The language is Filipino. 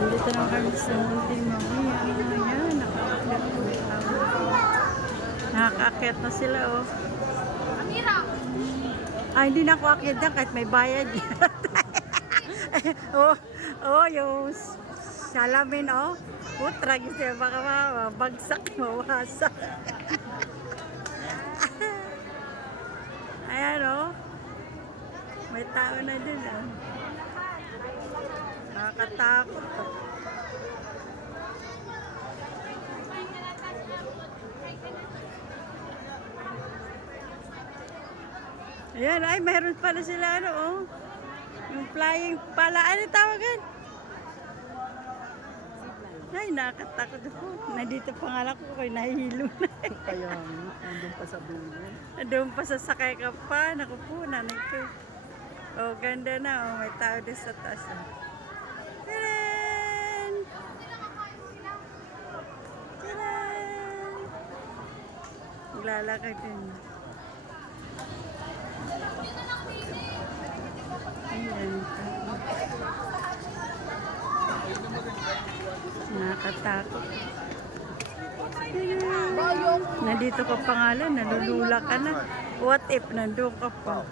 Nandito na kami sa Munting Maria. Ayan, nakakaakyat na sila, oh. Ah, hindi na ako akyat dyan kahit may bayad. Oh, oh, yung salamin, oh. Tragis siya, baka mabagsak, mawasak. Ayan, oh. May tao na din, oh. Nakakatakot, oh. Ayan, ay, mayroon pala sila, ano, oh. Yung flying pala, ano tawagan? Ay, nakakatakot ako. Nandito pangalan ko, ko'y nahihilo na. Kaya nandun pa sa bulo. Doon pa sa sakay ka pa. Naku po, nanay ko. Oh, ganda na. Oh, may tao din sa taas. Oh. Tadaan! Tadaan! Maglalakad din. Ayan. Nakakatakot. Nandito ka pangalan, nalulula ka na. What if nandun ka pa?